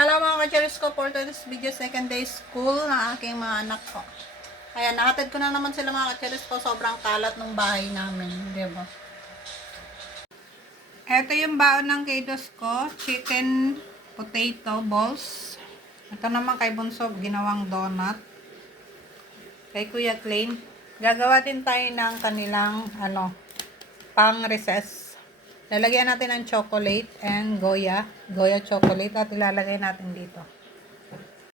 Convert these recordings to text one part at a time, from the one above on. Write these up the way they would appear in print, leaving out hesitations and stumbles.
Hello mga ka-cheers ko, for today's video, second day school ng aking mga anak ko. Ayan, nahatid ko na naman sila mga ka-cheers ko, sobrang kalat ng bahay namin, diba? Ito yung baon ng kiddos ko, chicken potato balls. Ito naman kay Bunso, ginawang donut. Kay Kuya Klein, gagawa din tayo ng kanilang, pang recess. Lalagyan natin ng chocolate and Goya chocolate at ilalagay natin dito.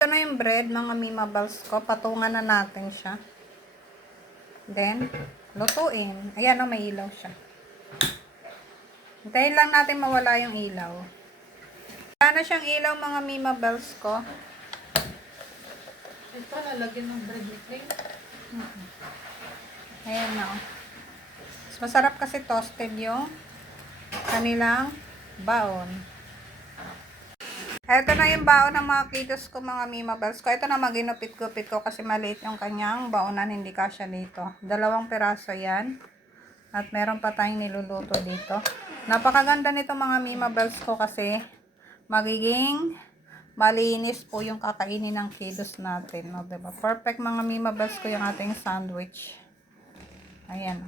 Ito na yung bread, mga mimables ko. Patungan na natin siya. Then, lutuin. Ayan o, may ilaw siya. Hintayin lang natin mawala yung ilaw. Wala na siyang ilaw, mga mimables ko. Ito, lalagyan ng bread ni Clay. Ayan na o. Masarap kasi toasted yung kanilang baon. Ito na yung baon ng mga kiddos ko, mga mimables ko. Ito na maginupit-gupit ko kasi maliit yung kanyang baonan, hindi kasya dito. 2 piraso yan. At meron pa tayong niluluto dito. Napakaganda nito mga mimables ko kasi magiging malinis po yung kakainin ng kiddos natin. No? Diba? Perfect mga mimables ko yung ating sandwich. Ayan.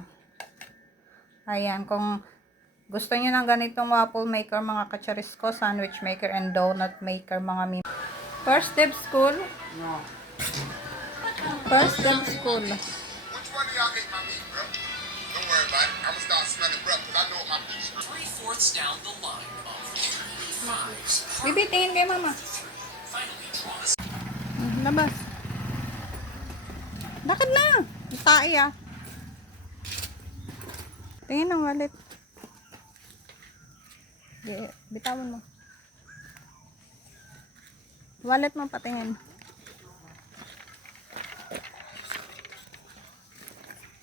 Ayan, kung gusto niyo ng ganitong waffle maker, mga kacharis ko, sandwich maker and donut maker, mga mim. First day of school. No. First day of school. Which one of y'all ate my meat, bro? Don't worry about it. I'm gonna start smelling breath because I know what my piece is. 3/4 down the line of fries. Bibi, tingin kay mama. Finally, draw a Labas. Lakad na. Tae ah. Tingin ang wallet. Bitawan mo. Wallet mo patingin.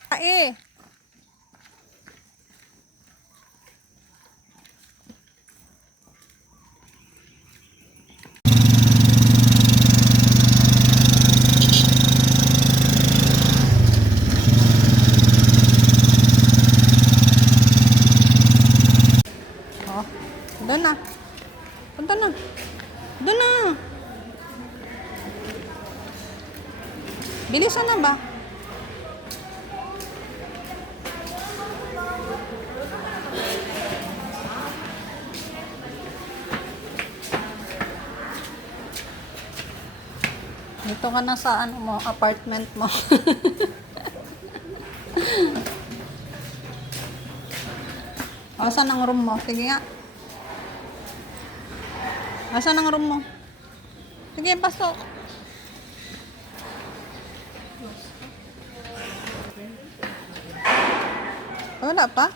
Tae. Doon na. Punta na. Doon na. Bilisan na ba? Dito ka na sa ano mo, apartment mo. Asan ang room mo? Sige nga. Asan ang room mo? Sige, pasok. Wala pa?